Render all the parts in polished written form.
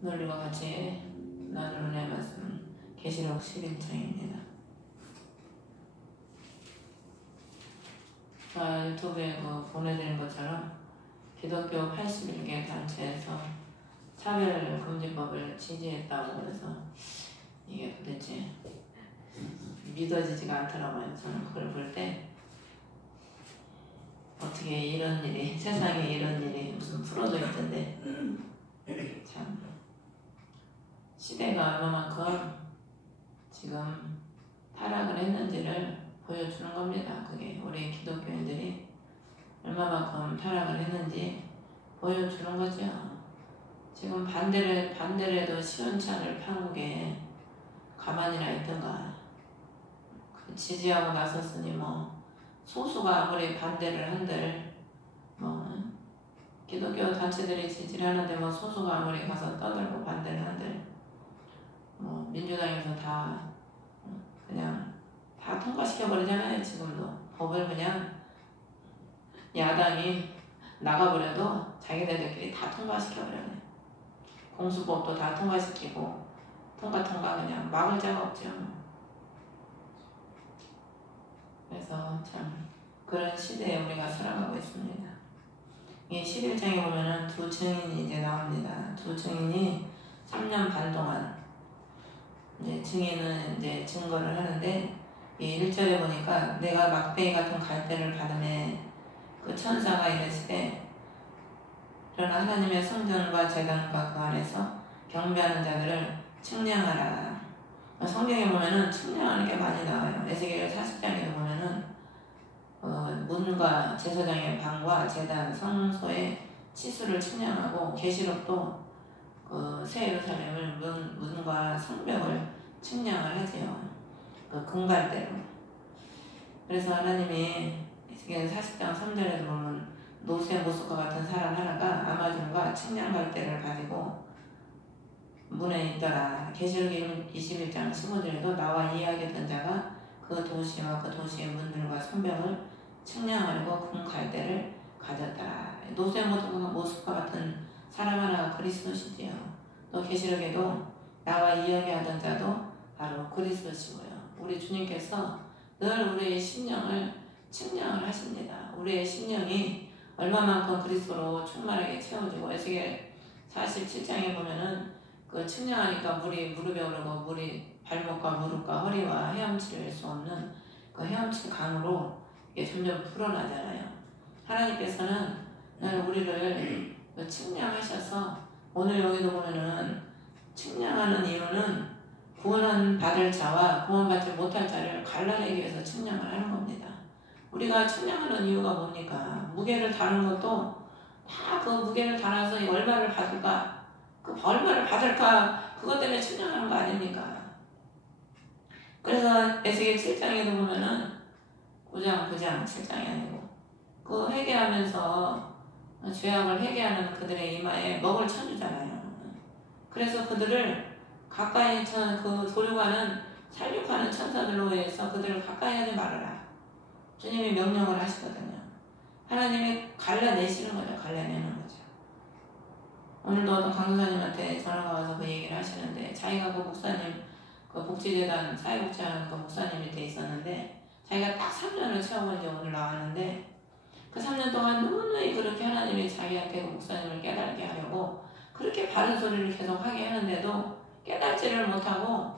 논리와 같이 나눌 은혜의 말씀 계시록 11장입니다. 유튜브에 보내드린 것처럼 기독교 81개 단체에서 차별금지법을 지지했다고 그래서 이게 도대체 믿어지지가 않더라고요. 저는 그걸 볼 때 어떻게 이런 일이, 세상에 이런 일이 무슨 풀어져 있던데 참 시대가 얼마만큼 지금 타락을 했는지를 보여주는 겁니다. 그게 우리 기독교인들이 얼마만큼 타락을 했는지 보여주는 거죠. 지금 반대로 해도 시원찮을 판국에 가만히나 있던가. 지지하고 나섰으니 소수가 아무리 반대를 한들 기독교 단체들이 지지를 하는데 소수가 아무리 가서 떠들고 반대를 한들 민주당에서 그냥 다 통과시켜버리잖아요. 지금도 법을 그냥 야당이 나가버려도 자기네들끼리 다 통과시켜버려요. 공수법도 다 통과시키고 통과 그냥 막을 자가 없죠. 그래서 참 그런 시대에 우리가 살아가고 있습니다. 이 11장에 보면은 두 증인이 이제 나옵니다. 두 증인이 3년 반 동안 이제 증인은 이제 증거를 하는데 이 1절에 보니까 내가 막대기 같은 갈대를 받으매 그 천사가 이르시되 그러나 하나님의 성전과 제단과 그 안에서 경배하는 자들을 측량하라. 성경에 보면은 측량하는 게 많이 나와요. 에스겔 40장에도 보면은 문과 제사장의 방과 제단 성소의 치수를 측량하고 계시록도 새 예루살렘을 문과 성벽을 측량을 하지요. 금갈대로. 그래서 하나님이 에스겔 40장 3절에도 보면 노새 모습과 같은 사람 하나가 아마존과 측량갈대를 가지고 문에 있더라. 계시록 21장 15절에도 나와 이야기했던 자가 그 도시와 그 도시의 문들과 성벽을 측량하려고 금갈대를 가졌더라. 노새 모습과 같은 사람 하나가 그리스도시지요. 또 계시록에도 나와 이야기하던 자도 바로 그리스도시고요. 우리 주님께서 늘 우리의 심령을 측량을 하십니다. 우리의 심령이 얼마만큼 그리스도로 충만하게 채워지고 에스겔 47장에 보면은 그 측량하니까 물이 무릎에 오르고 물이 발목과 무릎과 허리와 헤엄칠 수 없는 그 헤엄칠 강으로 이게 점점 불어나잖아요. 하나님께서는 늘 우리를 측량하셔서 오늘 여기도 보면은 측량하는 이유는 구원 받을 자와 구원받지 못할 자를 갈라내기 위해서 측량을 하는 겁니다. 우리가 측량하는 이유가 뭡니까? 무게를 다루는 것도 다 그 무게를 달아서 얼마를 받을까? 그 얼마를 받을까? 그것 때문에 측량하는 거 아닙니까? 그래서 에스겔 7장에도 보면은 9장 7장이 아니고 그 회개하면서 죄악을 회개하는 그들의 이마에 먹을 쳐주잖아요. 그래서 그들을 가까이 그 도륙하는 살육하는 천사들로 의해서 그들을 가까이 하지 말아라. 주님이 명령을 하시거든요. 하나님이 갈라내시는 거죠. 갈라내는 거죠. 오늘도 어떤 강도사님한테 전화가 와서 그 얘기를 하시는데 자기가 그 목사님 그 복지재단 사회복지하는 그 목사님 밑에 있었는데 자기가 딱 3년을 채우고 이제 오늘 나왔는데 그 3년 동안 누누이 그렇게 하나님이 자기한테 그 목사님을 깨닫게 하려고 그렇게 바른 소리를 계속 하게 하는데도 깨닫지를 못하고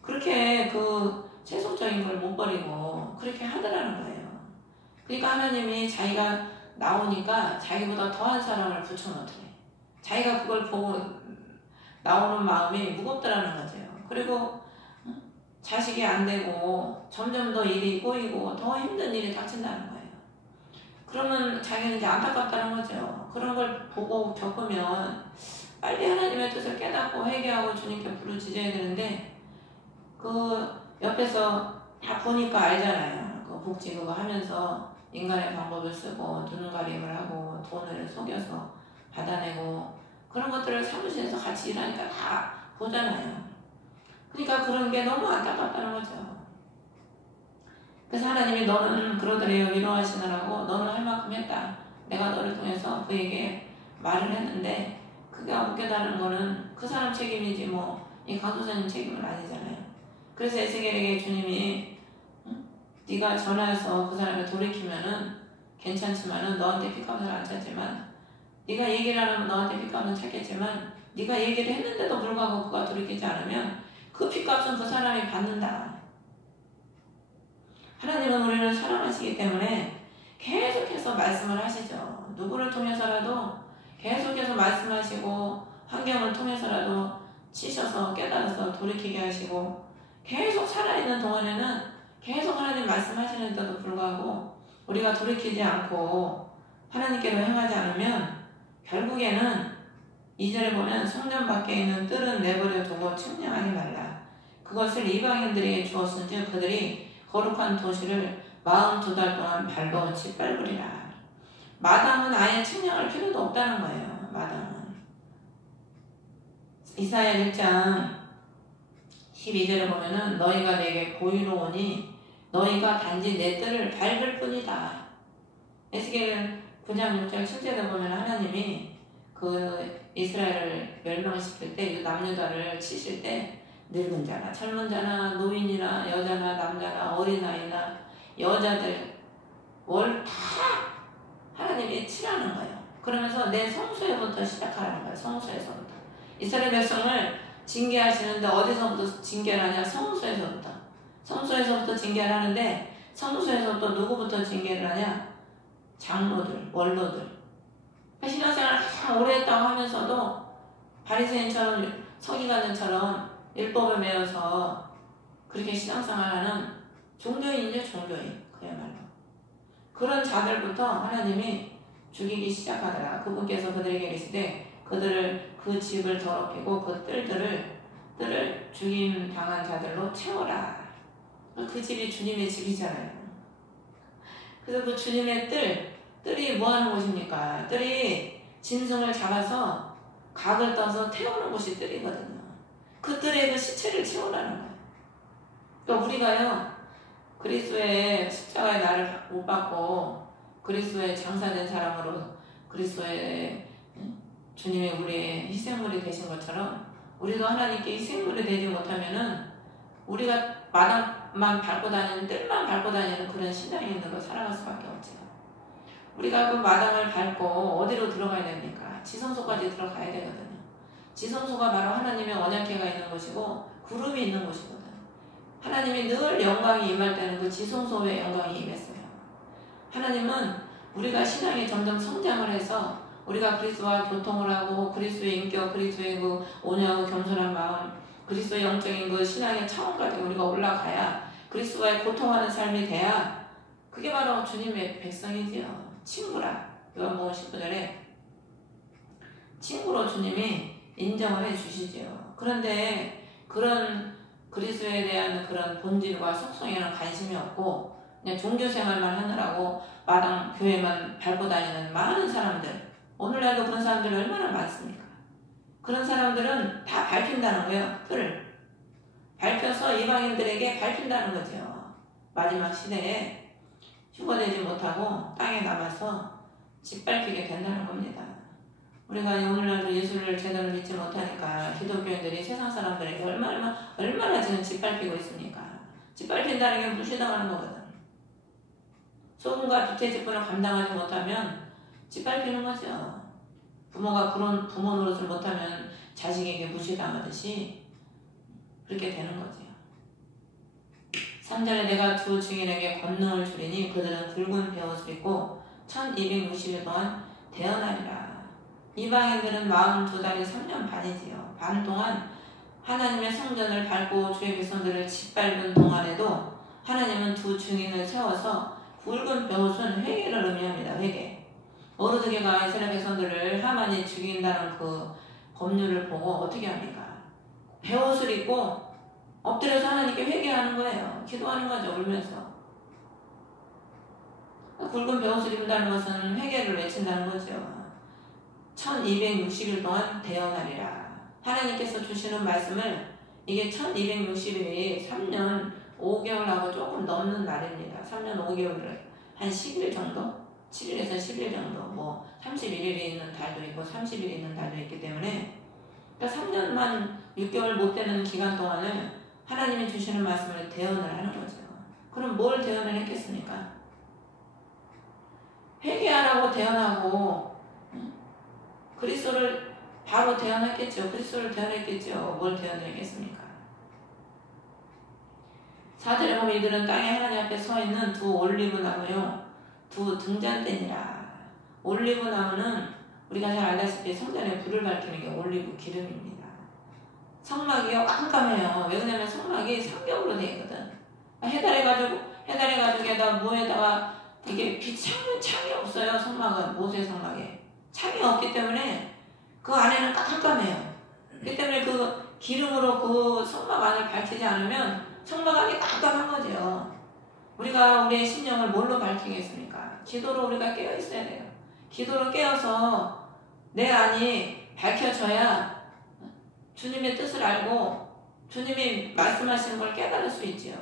그렇게 그 세속적인 걸 못 버리고 그렇게 하더라는 거예요. 그러니까 하나님이 자기가 나오니까 자기보다 더한 사람을 붙여놓더래. 자기가 그걸 보고 나오는 마음이 무겁더라는 거죠. 그리고 자식이 안 되고 점점 더 일이 꼬이고 더 힘든 일이 닥친다는 거예요. 그러면 자기는 이제 안타깝다는 거죠. 그런 걸 보고 겪으면 빨리 하나님의 뜻을 깨닫고 회개하고 주님께 부르짖어야 되는데 그 옆에서 다 보니까 알잖아요. 그 복지 그거 하면서 인간의 방법을 쓰고 눈 가림을 하고 돈을 속여서 받아내고 그런 것들을 사무실에서 같이 일하니까 다 보잖아요. 그러니까 그런 게 너무 안타깝다는 거죠. 그래서 하나님이 너는 그러더래요. 위로하시느라고 너는 할 만큼 했다. 내가 너를 통해서 그에게 말을 했는데 그 그가 못 깨달은 거는 그 사람 책임이지 뭐 이 강도사님 책임은 아니잖아요. 그래서 에스겔에게 주님이 네가 전화해서 그 사람을 돌이키면은 괜찮지만은 너한테 핏값을 안 찾지만 네가 얘기를 안 하면 너한테 핏값은 찾겠지만 네가 얘기를 했는데도 불구하고 그가 돌이키지 않으면 그 핏값은 그 사람이 받는다. 하나님은 우리를 사랑하시기 때문에 계속해서 말씀을 하시죠. 누구를 통해서라도 계속해서 말씀하시고 환경을 통해서라도 치셔서 깨달아서 돌이키게 하시고 계속 살아있는 동안에는 계속 하나님 말씀하시는데도 불구하고 우리가 돌이키지 않고 하나님께로 행하지 않으면 결국에는 2절에 보면 성전 밖에 있는 뜰은 내버려 두고 측량하지 말라. 그것을 이방인들에게 주었은즉 그들이 거룩한 도시를 42달 동안 발로 짓밟으리라. 마당은 아예 측량할 필요도 없다는 거예요. 마당은. 이사야 1장 12절에 보면은 너희가 내게 고의로 오니 너희가 단지 내 뜰을 밟을 뿐이다. 에스겔 9장 6절 7절에 보면 하나님이 그 이스라엘을 멸망시킬 때 남유다를 치실 때 늙은 자나 젊은 자나 노인이나 여자나 남자나 어린아이나 여자들 다 하나님이 치라는 거예요. 그러면서 내 성소에부터 시작하라는 거예요. 성소에서부터. 이스라엘 백성을 징계하시는데 어디서부터 징계를 하냐? 성소에서부터. 성소에서부터 징계를 하는데 성소에서부터 누구부터 징계를 하냐? 장로들, 원로들. 신앙생활을 가장 오래 했다고 하면서도 바리새인처럼 서기관들처럼 율법을 배워서 그렇게 신앙생활하는 종교인이죠. 종교인. 그야말로. 그런 자들부터 하나님이 죽이기 시작하더라. 그분께서 그들에게 계시되 그들을 그 집을 더럽히고 그 뜰을 죽임 당한 자들로 채워라. 그 집이 주님의 집이잖아요. 그래서 그 주님의 뜰이 뭐 하는 곳입니까? 뜰이 짐승을 잡아서 각을 떠서 태우는 곳이 뜰이거든요. 그 뜰에 그 시체를 채우라는 거예요. 그러니까 우리가요, 그리스도의 십자가의 나를 못 받고 그리스도의 장사된 사람으로 그리스도의 주님의 우리의 희생물이 되신 것처럼 우리도 하나님께 희생물이 되지 못하면은 우리가 마당만 밟고 다니는 뜰만 밟고 다니는 그런 신앙인으로 살아갈 수밖에 없죠. 우리가 그 마당을 밟고 어디로 들어가야 됩니까? 지성소까지 들어가야 되거든요. 지성소가 바로 하나님의 언약궤가 있는 곳이고 구름이 있는 곳이거든요. 하나님이 늘 영광이 임할 때는 그 지성소에 영광이 임했어요. 하나님은 우리가 신앙이 점점 성장을 해서 우리가 그리스도와 교통을 하고 그리스도의 인격, 그리스도의 그 온유하고 겸손한 마음, 그리스도의 영적인 그 신앙의 차원까지 우리가 올라가야 그리스도와의 고통하는 삶이 돼야 그게 바로 주님의 백성이지요. 친구라. 요한복음 19절에 친구로 주님이 인정을 해주시지요. 그런데 그런 그리스도에 대한 그런 본질과 속성에는 관심이 없고 그냥 종교생활만 하느라고 마당 교회만 밟고 다니는 많은 사람들, 오늘날도 그런 사람들이 얼마나 많습니까? 그런 사람들은 다 밟힌다는 거예요. 뜰을 밟혀서 이방인들에게 밟힌다는 거죠. 마지막 시대에 휴거되지 못하고 땅에 남아서 짓밟히게 된다는 겁니다. 우리가 오늘날도 예수를 제대로 믿지 못하니까 기독교인들이 세상 사람들에게 얼마나 지금 짓밟히고 있습니까? 짓밟힌다는 게 무시당하는 거거든. 소금과 빛의 직분을 감당하지 못하면 짓밟히는 거죠. 부모가 그런 부모 노릇을 못하면 자식에게 무시당하듯이 그렇게 되는 거죠. 3절에 내가 두 증인에게 권능을 주리니 그들은 굵은 베옷을 입고 1260일 동안 대언하리라. 이방인들은 42달이 3년 반이지요. 반 동안 하나님의 성전을 밟고 주의 백성들을 짓밟은 동안에도 하나님은 두 증인을 세워서 굵은 베옷은 회개를 의미합니다. 회개. 어르드게가 이스라엘 백성들을 하만이 죽인다는 그 법률을 보고 어떻게 합니까? 베옷을 입고 엎드려서 하나님께 회개하는 거예요. 기도하는 거죠. 울면서. 굵은 베옷을 입는다는 것은 회개를 외친다는 거죠. 1260일 동안 대언하리라. 하나님께서 주시는 말씀을 이게 1260일이 3년 5개월하고 조금 넘는 날입니다. 3년 5개월을 한 10일 정도? 7일에서 10일 정도, 뭐 31일이 있는 달도 있고 30일이 있는 달도 있기 때문에, 그러니까 3년만 6개월 못 되는 기간 동안을 하나님이 주시는 말씀을 대언을 하는 거죠. 그럼 뭘 대언을 했겠습니까? 회개하라고 대언하고 그리스도를 바로 대언했겠죠. 그리스도를 대언했겠죠. 뭘 대언을 했겠습니까? 4절에 보면 이들은 땅에 하나님 앞에 서 있는 두 올리브 나무요, 두 등잔대니라. 올리브 나무는 우리가 잘 알다시피 성전에 불을 밝히는 게 올리브 기름입니다. 성막이요 깜깜해요. 왜 그러냐면 성막이 삼겹으로 되어 있거든. 해달해가지고 뭐에다가 이게 창이 없어요. 성막은 모세 성막에 창이 없기 때문에 그 안에는 깜깜해요. 그렇기 때문에 그 기름으로 그 성막 안을 밝히지 않으면 성막 안이 깜깜한 거죠. 우리가 우리의 심령을 뭘로 밝히겠습니까? 기도로 우리가 깨어 있어야 돼요. 기도로 깨어서 내 안이 밝혀져야 주님의 뜻을 알고 주님이 말씀하시는 걸 깨달을 수 있죠.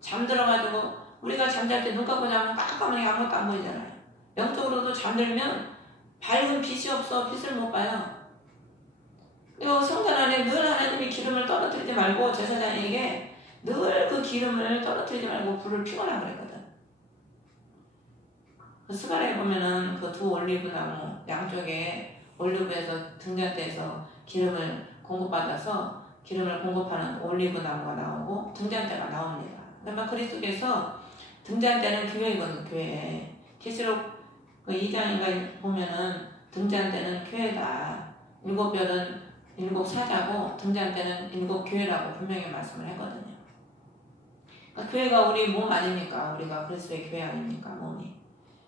잠들어가지고 우리가 잠잘 때 눈 감고 자면 깜깜하게 아무것도 안 보이잖아요. 영적으로도 잠들면 밝은 빛이 없어. 빛을 못 봐요. 그리고 성전 안에 늘 하나님이 기름을 떨어뜨리지 말고 제사장에게 늘 그 기름을 떨어뜨리지 말고 불을 피워라 그랬거든. 그 스가랴에 보면은 그 두 올리브 나무 양쪽에 올리브에서 등잔대에서 기름을 공급받아서 기름을 공급하는 올리브 나무가 나오고 등잔대가 나옵니다. 그러면 그리스도께서 등잔대는 교회거든. 교회. 계시록 그 2장인가 보면은 등잔대는 교회다. 7별은 7사자고 등잔대는 7교회라고 분명히 말씀을 했거든요. 그러니까 교회가 우리 몸 아닙니까? 우리가 그리스도의 교회 아닙니까? 몸이.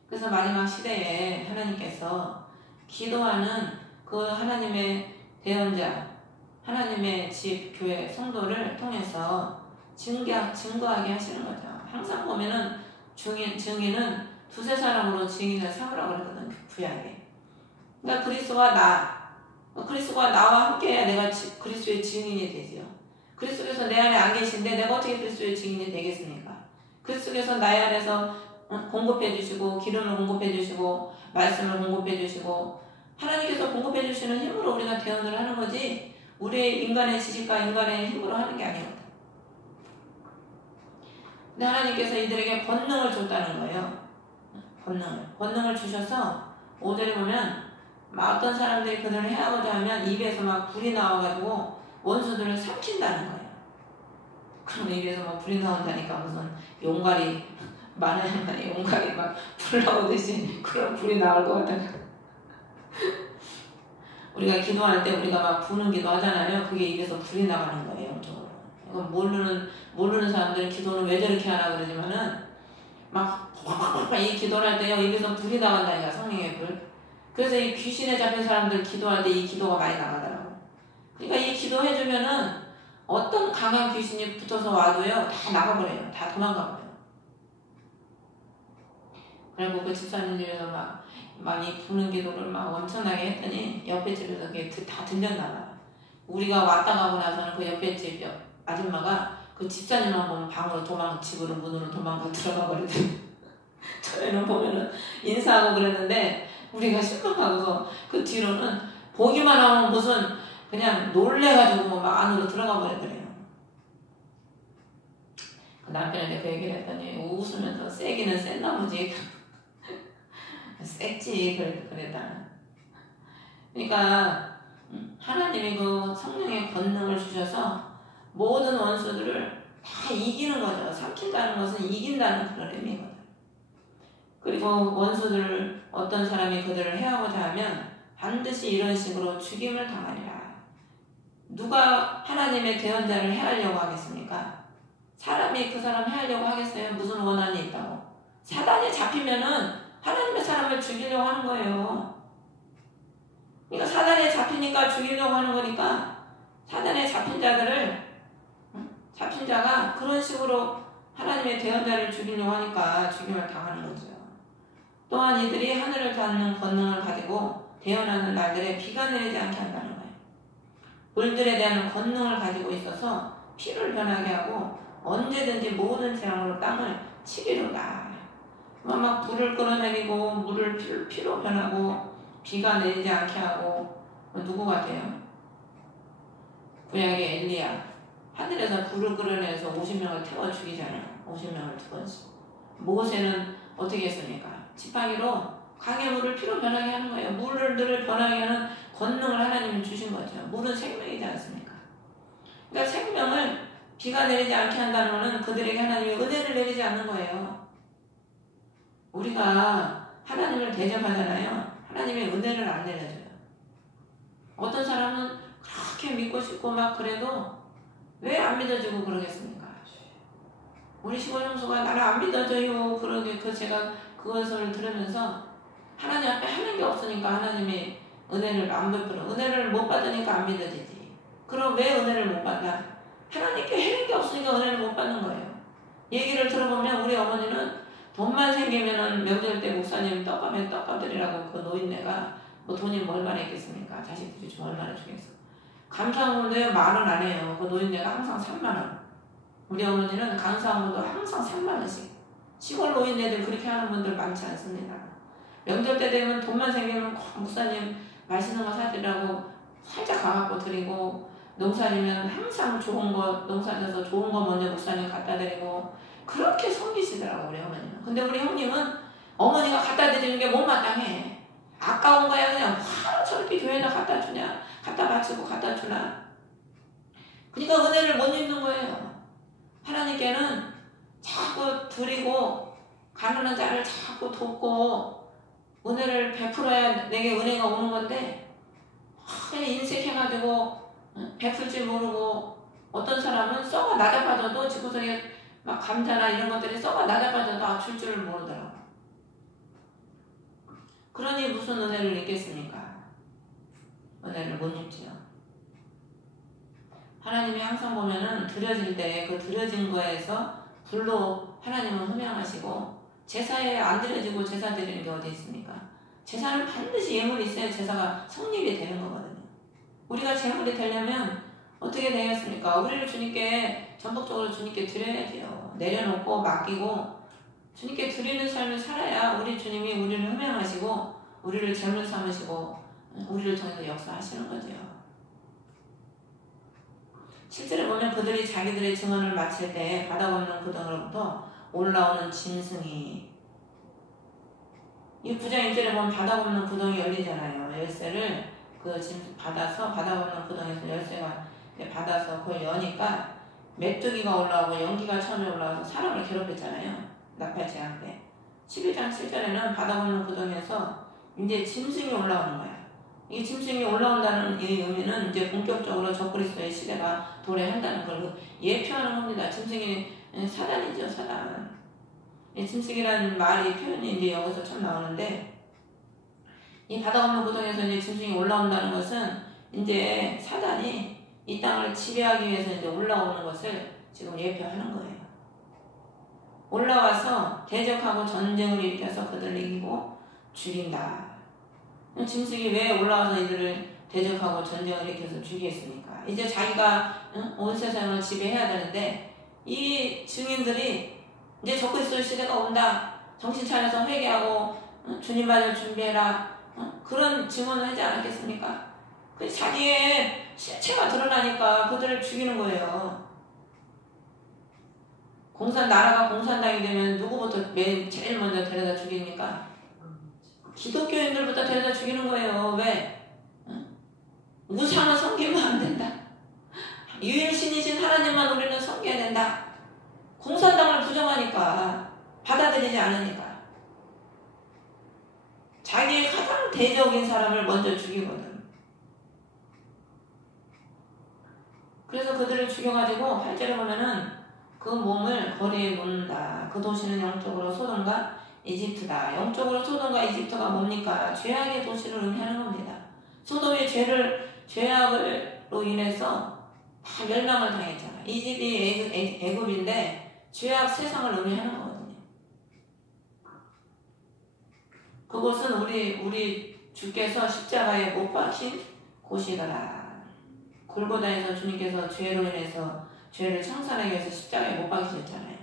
그래서 마지막 시대에 하나님께서 기도하는 그 하나님의 대언자, 하나님의 집, 교회, 성도를 통해서 증거하게 하시는 거죠. 항상 보면은 증인은 두세 사람으로 증인을 삼으라고 그러거든, 구약에. 그러니까 그리스도와 나와 함께해야 내가 그리스도의 증인이 되죠. 그리스도께서 내 안에 안 계신데 내가 어떻게 그리스도의 증인이 되겠습니까? 그리스도께서 나의 안에서 공급해 주시고 기름을 공급해 주시고 말씀을 공급해 주시고 하나님께서 공급해 주시는 힘으로 우리가 대언을 하는 거지 우리의 인간의 지식과 인간의 힘으로 하는 게 아니거든. 근데 하나님께서 이들에게 권능을 줬다는 거예요. 권능을 주셔서 5절에 보면 막 어떤 사람들이 그들을 해하고자 하면 입에서 막 불이 나와가지고 원수들을 삼킨다는 거예요. 그러면 입에서 막 불이 나온다니까 무슨 용갈이 많아야만 용갈이 막 불 나오듯이 그런 불이 나올 것 같아요. 우리가 기도할 때 우리가 막 부는 기도 하잖아요. 그게 입에서 불이 나가는 거예요. 영적으로. 이건 모르는 사람들은 기도는 왜 저렇게 하나 그러지만은 막 이 기도를 할 때요 입에서 불이 나간다니까 성령의 불. 그래서 이 귀신에 잡힌 사람들 기도할 때 이 기도가 많이 나가더라고. 그러니까 이 기도해주면은 어떤 강한 귀신이 붙어서 와도요 다 나가버려요. 다 도망가버려요. 그리고 그 집사님 집에서 막 이 부는 기도를 막 엄청나게 했더니 옆에 집에서 그게 다 들렸나 봐. 우리가 왔다 가고 나서는 그 옆에 집 아줌마가 그 집사님만 보면 방으로 집으로 문으로 도망가 들어가 버리더니 저희는 보면은 인사하고 그랬는데 우리가 실망하고서 그 뒤로는 보기만 하면 무슨 그냥 놀래가지고 막 안으로 들어가 버리더래요. 그 남편한테 그 얘기를 했더니 웃으면서 세기는 셌나 보지. 셌지 그랬다. 그러니까 하나님이 그 성령의 권능을 주셔서 모든 원수들을 다 이기는 거죠. 삼킨다는 것은 이긴다는 그런 의미거든. 그리고 원수들을 어떤 사람이 그들을 해하고자 하면 반드시 이런 식으로 죽임을 당하리라. 누가 하나님의 대언자를 해하려고 하겠습니까? 사람이 그 사람 해하려고 하겠어요? 무슨 원한이 있다고. 사단이 잡히면은 하나님의 사람을 죽이려고 하는 거예요. 그러니까 사단에 잡히니까 죽이려고 하는 거니까 사단에 잡힌 자가 그런 식으로 하나님의 대언자를 죽이려고 하니까 죽임을 당하는 거죠. 또한 이들이 하늘을 닫는 권능을 가지고 대언하는 날들에 비가 내리지 않게 한다는 거예요. 물들에 대한 권능을 가지고 있어서 피를 변하게 하고 언제든지 모든 재앙으로 땅을 치리로다. 막 불을 끌어내리고 물을 피로 변하고 비가 내리지 않게 하고 누구 같아요? 구약의 엘리야. 하늘에서 불을 끌어내서 50명을 태워 죽이잖아요. 50명을 두 번씩. 모세는 어떻게 했습니까? 지팡이로 강의 물을 피로 변하게 하는 거예요. 물을 변하게 하는 권능을 하나님이 주신 거죠. 물은 생명이지 않습니까? 그러니까 생명을 비가 내리지 않게 한다는 것은 그들에게 하나님이 은혜를 내리지 않는 거예요. 우리가 하나님을 대접하잖아요. 하나님의 은혜를 안 내려줘요. 어떤 사람은 그렇게 믿고 싶고 막 그래도 왜 안 믿어지고 그러겠습니까? 우리 시골 형수가 나를 안 믿어줘요. 그러게 제가 그것을 들으면서 하나님 앞에 하는 게 없으니까 하나님이 은혜를 안 베풀어. 은혜를 못 받으니까 안 믿어지지. 그럼 왜 은혜를 못 받아? 하나님께 해는 게 없으니까 은혜를 못 받는 거예요. 얘기를 들어보면 우리 어머니는 돈만 생기면은 명절 때 목사님 떡값 드리라고 그 노인네가 뭐 돈이 뭐 얼마나 있겠습니까? 자식들이 좀 얼마나 주겠어. 감사원도 10,000원 안 해요. 그 노인네가 항상 30,000원. 우리 어머니는 감사원도 항상 30,000원씩. 시골 노인네들 그렇게 하는 분들 많지 않습니다. 명절 때 되면 돈만 생기면 꼭 목사님 맛있는 거 사드리라고 살짝 가갖고 드리고, 농사지면 항상 좋은 거, 농사져서 좋은 거 먼저 목사님 갖다 드리고, 그렇게 섬기시더라고 우리 어머니는. 근데 우리 형님은 어머니가 갖다 드리는 게 못마땅해. 아까운 거야. 그냥 바로 저렇게 교회에다 갖다 주냐, 갖다 바치고 갖다 주나. 그러니까 은혜를 못 입는 거예요. 하나님께는 자꾸 드리고 가난한 자를 자꾸 돕고 은혜를 베풀어야 내게 은혜가 오는 건데, 그냥 인색해가지고 베풀 줄 모르고, 어떤 사람은 썩어 나자빠져도 집구석에 막 감자나 이런 것들이 썩어 나자빠져도 줄 줄을 모르더라고. 그러니 무슨 은혜를 입겠습니까? 은혜를 못 입지요. 하나님이 항상 보면은 드려질 때 그 드려진 거에서 불로 하나님은 흠양하시고, 제사에 안 드려지고 제사 드리는 게 어디 있습니까? 제사는 반드시 예물이 있어야 제사가 성립이 되는 거거든요. 우리가 제물이 되려면 어떻게 되겠습니까? 우리를 주님께 전폭적으로 주님께 드려야 돼요. 내려놓고 맡기고 주님께 드리는 삶을 살아야 우리 주님이 우리를 흠양하시고 우리를 제물 삼으시고 우리를 통해서 역사하시는 거죠. 실제로 보면 그들이 자기들의 증언을 마칠 때 바다 건너 그들로부터 올라오는 짐승이, 이 9장 1절에 보면 바다 건너 구덩이 열리잖아요. 열쇠를 그 짐승 받아서, 바다 건너 구덩이에서 열쇠가 받아서 그걸 여니까 메뚜기가 올라오고 연기가 처음에 올라와서 사람을 괴롭혔잖아요. 나팔제한테. 11장 7절에는 바다 건너 구덩이에서 이제 짐승이 올라오는 거야. 이 짐승이 올라온다는 이 의미는 이제 본격적으로 적그리스도의 시대가 도래한다는 걸 예표하는 겁니다. 짐승이 사단이죠, 사단. 이 짐승이라는 말이, 표현이 이제 여기서 참 나오는데, 이 바다 건너 구덩이에서 이제 짐승이 올라온다는 것은 이제 사단이 이 땅을 지배하기 위해서 이제 올라오는 것을 지금 예표하는 거예요. 올라와서 대적하고 전쟁을 일으켜서 그들을 이기고 죽인다. 짐승이 왜 올라와서 이들을 대적하고 전쟁을 일으켜서 죽이겠습니까? 이제 자기가 온 세상을 지배해야 되는데, 이 증인들이 이제 적그리스도 시대가 온다, 정신 차려서 회개하고 주님 맞을 준비해라, 그런 증언을 하지 않았겠습니까? 그 자기의 실체가 드러나니까 그들을 죽이는 거예요. 나라가 공산당이 되면 누구부터 제일 먼저 데려다 죽입니까? 기독교인들부터 데려다 죽이는 거예요. 왜? 우상을 섬기면 안 된다. 유일신이신 하나님만 우리는 섬겨야 된다. 공산당을 부정하니까, 받아들이지 않으니까 자기의 가장 대적인 사람을 먼저 죽이거든. 그래서 그들을 죽여가지고 8절에 보면은 그 몸을 거리에 놓는다. 그 도시는 영적으로 소돔과 이집트다. 영적으로 소돔과 이집트가 뭡니까? 죄악의 도시를 의미하는 겁니다. 소돔이 죄악으로 인해서 다 멸망을 당했잖아. 이집이 애굽인데 죄악 세상을 의미하는 거거든요. 그곳은 우리 주께서 십자가에 못 박힌 곳이더라. 골고다에서 주님께서 죄로 인해서 죄를 청산하기 위해서 십자가에 못 박히셨잖아요.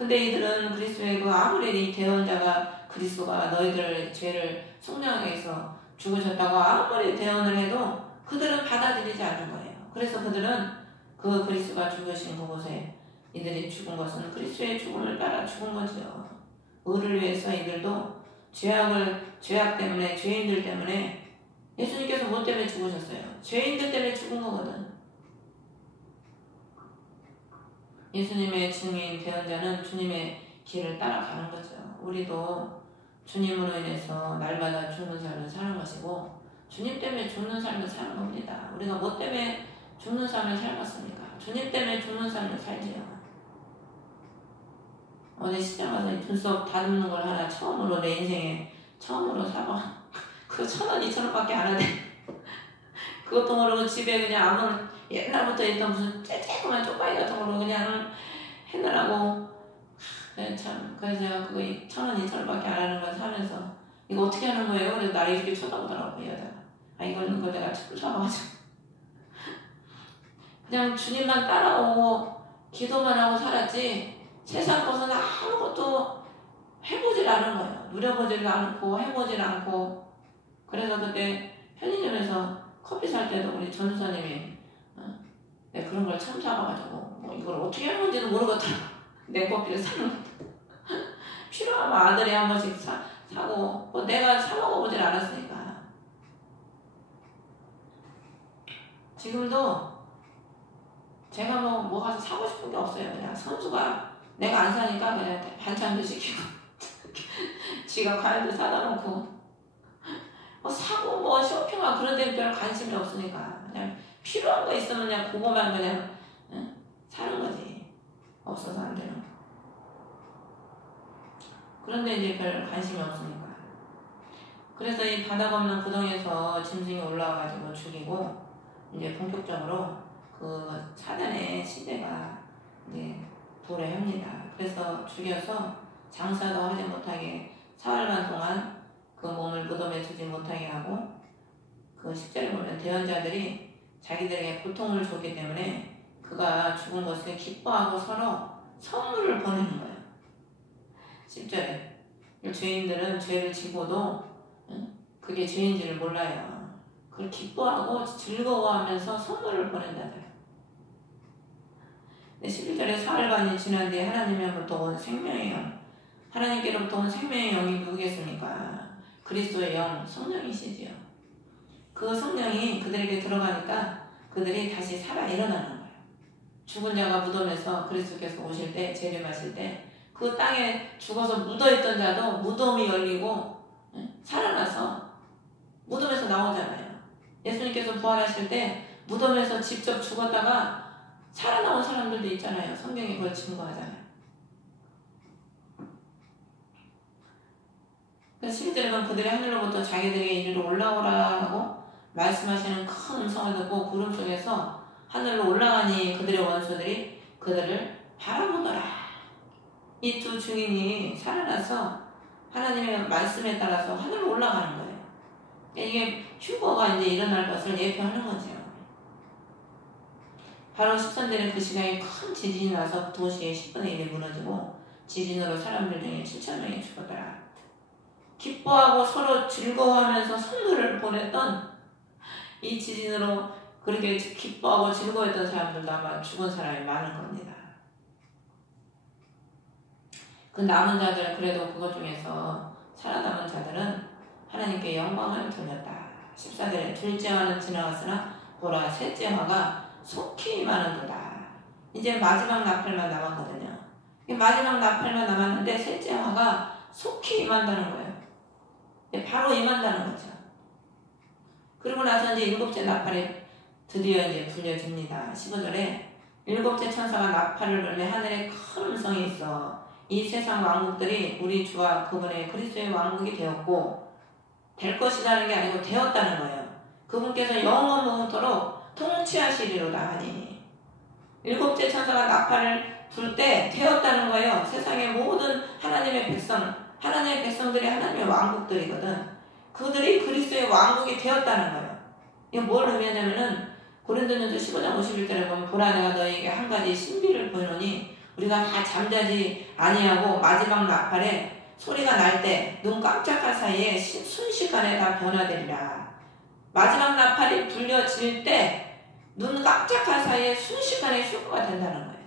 근데 이들은 그리스도의 그 아무리 이 대언자가 그리스도가 너희들 죄를 속량하게 해서 죽으셨다고 아무리 대언을 해도 그들은 받아들이지 않는 거예요. 그래서 그들은 그 그리스도가 죽으신 그곳에 이들이 죽은 것은 그리스도의 죽음을 따라 죽은 거죠. 의를 위해서 이들도 죄악 때문에, 죄인들 때문에, 예수님께서 뭐 때문에 죽으셨어요? 죄인들 때문에 죽은 거거든. 예수님의 증인 대언자는 주님의 길을 따라가는 거죠. 우리도 주님으로 인해서 날마다 죽는 삶을 사는 것이고, 주님 때문에 죽는 삶을 사는 겁니다. 우리가 뭐 때문에 죽는 삶을 살았습니까? 주님 때문에 죽는 삶을 살지요. 어제 시장 가서 눈썹 다듬는 걸 하나 처음으로 내 인생에 처음으로 사봐. 그거 1,000원, 2,000원밖에 안 하대. 그것도 모르고 집에 그냥 아무런 옛날부터 있던 무슨 쬐쬐그만 쪽파이 같은 걸로 그냥 해놓으라고. 참, 그래서 제가 그거 1,000원, 2,000원밖에 안 하는 걸 사면서 이거 어떻게 하는 거예요? 그래서 나를 이렇게 쳐다보더라고, 여자가. 아, 이거 내가 처음 사봐가지고. 그냥 주님만 따라오고 기도만 하고 살았지 세상 것은 아무것도 해보질 않은 거예요. 누려보질 않고 해보질 않고. 그래서 그때 편의점에서 커피 살 때도 우리 전수사님이 내가 그런 걸 참 사봐가지고 뭐 이걸 어떻게 하는 건지도 모르겠더라고. 내 커피를 사는 것도. 필요하면 아들이 한 번씩 사고 뭐 내가 사 먹어보질 않았으니까. 지금도 제가 뭐 가서 사고 싶은 게 없어요. 그냥 선수가 내가 안 사니까 그냥 반찬도 시키고 지가 과일도 사다 놓고 뭐 사고 뭐 쇼핑하고 그런 데는 별 관심이 없으니까 그냥 필요한 거 있으면 그냥 그거만 그냥 사는 거지. 없어서 안 되는 거. 그런데 이제 별 관심이 없으니까. 그래서 이 바닥 없는 구덩이에서 짐승이 올라와가지고 죽이고 이제 본격적으로 그 사단의 시대가 이제 도래합니다. 그래서 죽여서 장사도 하지 못하게 사흘간 동안 그 몸을 무덤에 두지 못하게 하고 그 10절에 보면 대언자들이 자기들에게 고통을 줬기 때문에 그가 죽은 것을 기뻐하고 서로 선물을 보내는 거예요. 10절에 죄인들은 죄를 지고도 그게 죄인지를 몰라요. 그걸 기뻐하고 즐거워하면서 선물을 보낸다고요. 11절에 사흘간이 지난 뒤에 하나님으로부터 온 생명의 영, 하나님께로부터 온 생명의 영이 누구겠습니까? 그리스도의 영, 성령이시지요. 그 성령이 그들에게 들어가니까 그들이 다시 살아 일어나는 거예요. 죽은 자가 무덤에서 그리스도께서 오실 때, 재림하실 때 그 땅에 죽어서 묻어있던 자도 무덤이 열리고 살아나서 무덤에서 나오잖아요. 예수님께서 부활하실 때 무덤에서 직접 죽었다가 살아나온 사람들도 있잖아요. 성경이 그걸 증거하잖아요. 그래서 11절에는 그들이 하늘로부터 자기들에게 이리로 올라오라 하고 말씀하시는 큰 음성을 듣고 구름 속에서 하늘로 올라가니 그들의 원수들이 그들을 바라보더라. 이 두 증인이 살아나서 하나님의 말씀에 따라서 하늘로 올라가는 거예요. 이게 휴거가 이제 일어날 것을 예표하는 거죠. 바로 13절에 그 시간에 큰 지진이 나서 도시의 10분의 1이 무너지고 지진으로 사람들 중에 7,000명이 죽었더라. 기뻐하고 서로 즐거워하면서 선물을 보냈던 이 지진으로 그렇게 기뻐하고 즐거워했던 사람들도 아마 죽은 사람이 많을 겁니다. 그 남은 자들은 그래도 그것 중에서 살아남은 자들은 하나님께 영광을 돌렸다. 14절에 둘째 화는 지나갔으나 보라 셋째 화가 속히 임하는도다. 이제 마지막 나팔만 남았거든요. 마지막 나팔만 남았는데 셋째 화가 속히 임한다는 거예요. 바로 임한다는 거죠. 그리고 나서 이제 일곱째 나팔이 드디어 이제 불려집니다. 15절에 일곱째 천사가 나팔을 불매 하늘에 큰 음성이 있어 이 세상 왕국들이 우리 주와 그분의 그리스도의 왕국이 되었고 될 것이라는 게 아니고 되었다는 거예요. 그분께서 영원토록 통치하시리로다 하니 일곱째 천사가 나팔을 불 때 되었다는 거예요. 세상의 모든 하나님의 백성들이 하나님의 왕국들이거든. 그들이 그리스도의 왕국이 되었다는 거예요. 이게 뭘 의미하냐면은 고린도전서 15장 51절에 보면 보라 내가 너희에게 한 가지 신비를 보이노니 우리가 다 잠자지 아니하고 마지막 나팔에 소리가 날 때 눈 깜짝할 사이에 순식간에 다 변화되리라. 마지막 나팔이 불려질 때 눈 깜짝할 사이에 순식간에 휴거가 된다는 거예요.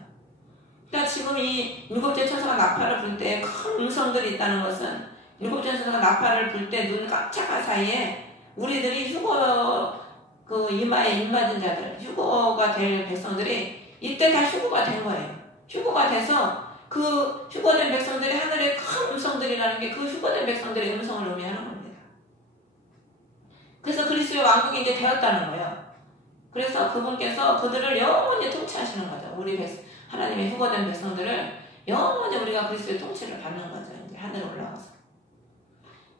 그러니까 지금 이 일곱째 천사가 나팔을 불 때 큰 음성들이 있다는 것은 일곱째 천사가 나팔을 불 때 눈 깜짝할 사이에 우리들이 휴거 그 이마에 임받은 자들, 휴거가 될 백성들이 이때 다 휴거가 된 거예요. 휴거가 돼서 그 휴거된 백성들이 하늘의 큰 음성들이라는 게 그 휴거된 백성들의 음성을 의미하는 겁니다. 그래서 그리스도의 왕국이 이제 되었다는 거예요. 그래서 그분께서 그들을 영원히 통치하시는 거죠. 우리 하나님의 휴거된 백성들을 영원히 우리가 그리스도의 통치를 받는 거죠. 이제 하늘에 올라가서.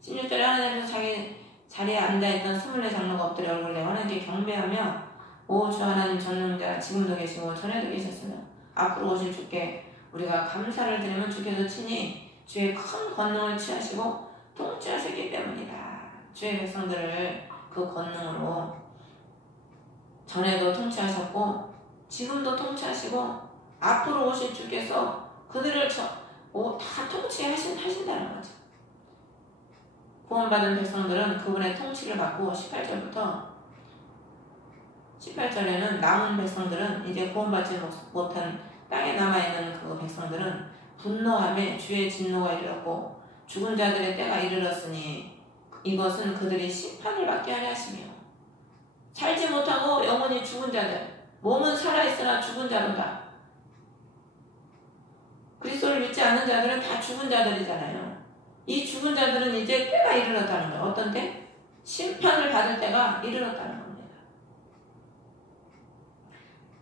16절에 하나님께서 자기 자리에 앉아있던 24장로가 엎드려 얼굴 내어 하나님께 경배하며 오 주 하나님 전능자 지금도 계시고 전에도 계셨으며 앞으로 오실 주께 우리가 감사를 드리면 주께서 친히 주의 큰 권능을 취하시고 통치하셨기 때문이다. 주의 백성들을 그 권능으로 전에도 통치하셨고 지금도 통치하시고 앞으로 오실 주께서 그들을 다 통치하신다는 거죠. 구원받은 백성들은 그분의 통치를 받고 18절에는 남은 백성들은 이제 구원받지 못한 땅에 남아있는 그 백성들은 분노함에 주의 진노가 이르렀고 죽은 자들의 때가 이르렀으니 이것은 그들이 심판을 받게 하려 하시며 살지 못하고 영원히 죽은 자들 몸은 살아있으나 죽은 자로다. 그리스도를 믿지 않는 자들은 다 죽은 자들이잖아요. 이 죽은 자들은 이제 때가 이르렀다는 거예요. 어떤 때? 심판을 받을 때가 이르렀다는 겁니다.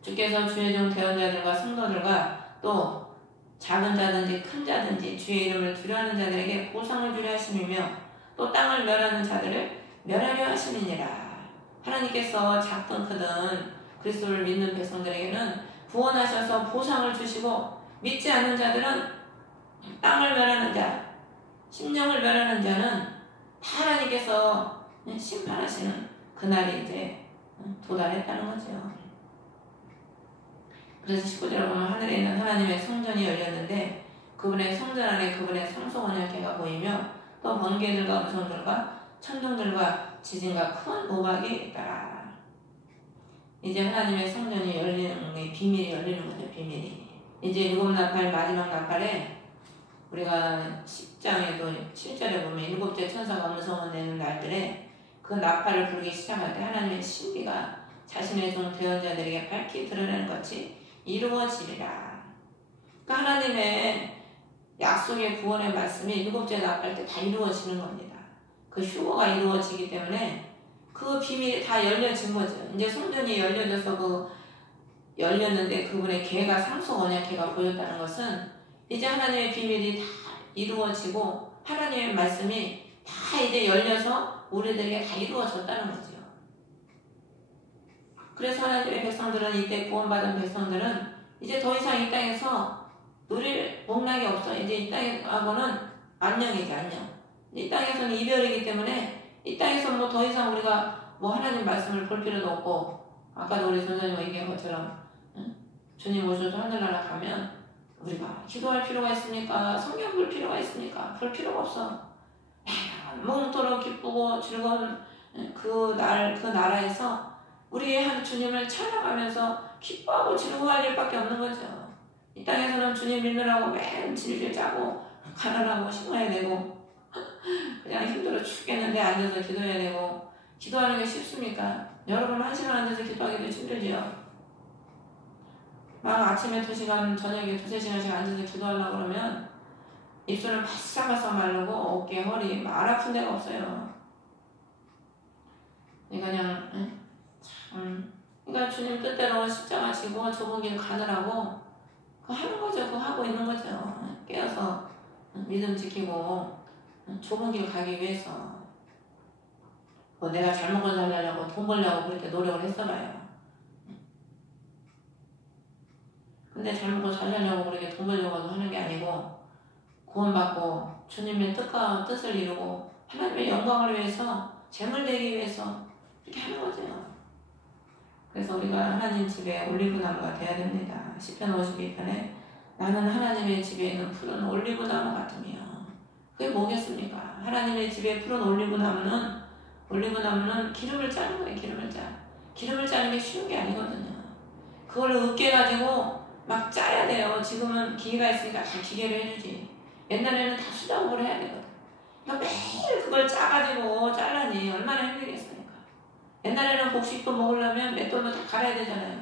주께서 주의 종 대언 자들과 성도들과 또 작은 자든지 큰 자든지 주의 이름을 두려워하는 자들에게 보상을 주려 하심이며 또 땅을 멸하는 자들을 멸하려 하심이니라. 하나님께서 작든 크든 그리스도를 믿는 백성들에게는 구원하셔서 보상을 주시고 믿지 않는 자들은 땅을 멸하는 자, 심령을 멸하는 자는 다 하나님께서 심판하시는 그날이 이제 도달했다는 거죠. 그래서 19절에 보면 하늘에 있는 하나님의 성전이 열렸는데 그분의 성전 안에 그분의 상속 언약궤가 보이며 또 번개들과 음성들과 천둥들과 지진과 큰 우박이 있더라. 이제 하나님의 성전이 열리는 게 비밀이 열리는 거죠. 비밀이. 이제 일곱 나팔 마지막 나팔에 우리가 10장에도 7절에 보면 일곱째 천사가 음성을 내는 날들에 그 나팔을 부르기 시작할 때 하나님의 신비가 자신의 종 대언자들에게 밝히 드러내는 것이 이루어지리라. 그러니까 하나님의 약속의 구원의 말씀이 일곱째 나팔 때 다 이루어지는 겁니다. 그 휴거가 이루어지기 때문에 그 비밀이 다 열려진 거죠. 이제 성전이 열려져서 열렸는데 그분의 계가 상속 언약궤가 보였다는 것은 이제 하나님의 비밀이 다 이루어지고 하나님의 말씀이 다 이제 열려서 우리들에게 다 이루어졌다는 거죠. 그래서 하나님의 백성들은 이때 구원받은 백성들은 이제 더 이상 이 땅에서 누릴 복락이 없어. 이제 이 땅하고는 안녕이지 안녕. 이 땅에서는 이별이기 때문에 이 땅에서 뭐 더 이상 우리가 뭐 하나님 말씀을 볼 필요도 없고 아까도 우리 선생님이 얘기한 것처럼 주님 오셔서 하늘나라 가면 우리가 기도할 필요가 있습니까? 성경 볼 필요가 있습니까? 볼 필요가 없어. 몽토록 기쁘고 즐거운 그 나라에서 우리의 한 주님을 찬양하면서 기뻐하고 즐거워할 일밖에 없는 거죠. 이 땅에서는 주님 믿느라고 매일 질질 짜고 가난하고 심어야 되고 그냥 힘들어 죽겠는데 앉아서 기도해야 되고 기도하는 게 쉽습니까? 여러분 1시간 앉아서 기도하기도 힘들지요. 막 아침에 2시간, 저녁에 2-3시간씩 앉아서 기도하려고 그러면 입술은 바싹바싹 마르고 어깨, 허리 말 아픈 데가 없어요. 그러니까 그러니까 주님 뜻대로 십자가 지고 좁은 길 가느라고 그거 하는 거죠. 그거 하고 있는 거죠. 깨어서 믿음 지키고 좁은 길 가기 위해서 뭐 내가 잘 먹고 살려고 돈 벌려고 그렇게 노력을 했어봐요. 근데 잘 먹고 잘 살려고 그렇게 돈 벌려고 하는 게 아니고 구원받고 주님의 뜻과 뜻을 이루고 하나님의 영광을 위해서 재물 되기 위해서 이렇게 하는 거죠. 그래서 우리가 하나님 집에 올리브나무가 돼야 됩니다. 시편 52편에 나는 하나님의 집에 있는 푸른 올리브나무 같으며. 그게 뭐겠습니까? 하나님의 집에 푸른 올리브나무는 기름을 짜는 거예요. 기름을 짜는 게 쉬운 게 아니거든요. 그걸 으깨가지고 막 짜야 돼요. 지금은 기계가 있으니까 다 기계로 해주지. 옛날에는 다 수작업을 해야 되거든. 그러니까 매일 그걸 짜가지고 잘라니 얼마나 힘들겠습니까? 옛날에는 곡식도 먹으려면 맷돌로 다 갈아야 되잖아요.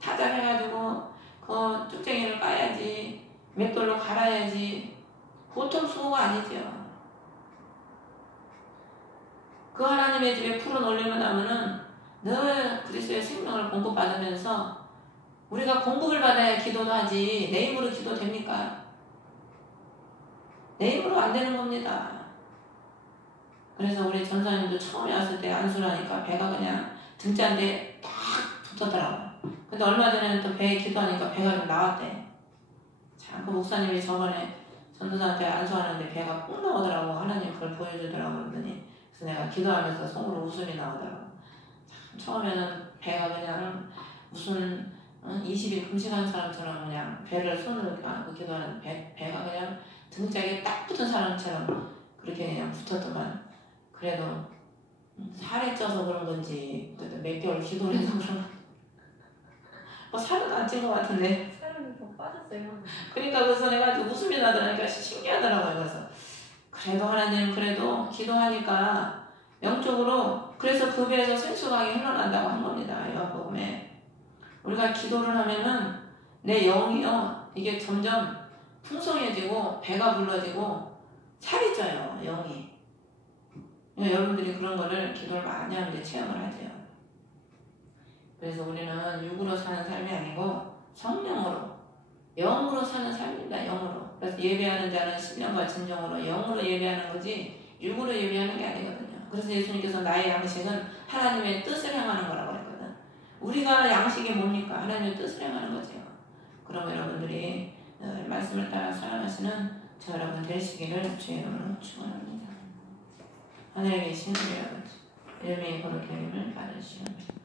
타작해가지고 그 쭉쟁이를 까야지, 맷돌로 갈아야지. 보통 수고가 아니죠. 그 하나님의 집에 푸른 올리브나무는 늘 그리스도의 생명을 공급받으면서 우리가 공급을 받아야 기도도 하지 내 힘으로 기도 됩니까? 내 힘으로 안 되는 겁니다. 그래서 우리 전사님도 처음에 왔을 때 안수라니까 배가 그냥 등잔대에 딱 붙었더라고요. 근데 얼마 전에는 또 배에 기도하니까 배가 좀 나왔대. 참, 그 목사님이 저번에 전도사한테 안수하는데 배가 꾹 나오더라고. 하나님 그걸 보여주더라고 그러더니 그래서 내가 기도하면서 속으로 웃음이 나오더라고. 참, 처음에는 배가 그냥 무슨 20일 금식한 사람처럼 그냥 배를 손으로 안고 기도하는 배가 그냥 등짝에 딱 붙은 사람처럼 그렇게 그냥 붙었더만 그래도 살이 쪄서 그런 건지 그래도 몇 개월 기도를 해서 그런 건지 뭐 살은 안 찐 것 같은데 살은 더 빠졌어요. 그러니까 그래서 내가 웃음이 나더라니까 신기하더라고요. 그래서 그래도 하나님 그래도 기도하니까 영적으로 그래서 그 배에서 생수강이 흘러난다고 한 겁니다. 요한복음에 우리가 기도를 하면은 내 영이요 이게 점점 풍성해지고 배가 불러지고 살이 쪄요. 영이. 그러니까 여러분들이 그런 거를 기도를 많이 하면 이제 체험을 하죠. 그래서 우리는 육으로 사는 삶이 아니고 성령으로 영으로 사는 삶입니다. 영으로. 그래서 예배하는 자는 신령과 진정으로 영으로 예배하는 거지 육으로 예배하는 게 아니거든요. 그래서 예수님께서 나의 양식은 하나님의 뜻을 행하는 거라고 했거든. 우리가 양식이 뭡니까? 하나님의 뜻을 행하는 거죠. 그럼 여러분들이 말씀을 따라 살아가시는 저 여러분 되시기를 주의 이름으로 축원합니다. 하늘에 계신 우리 아버지 이름이 거룩히 여김을 받으시옵소서.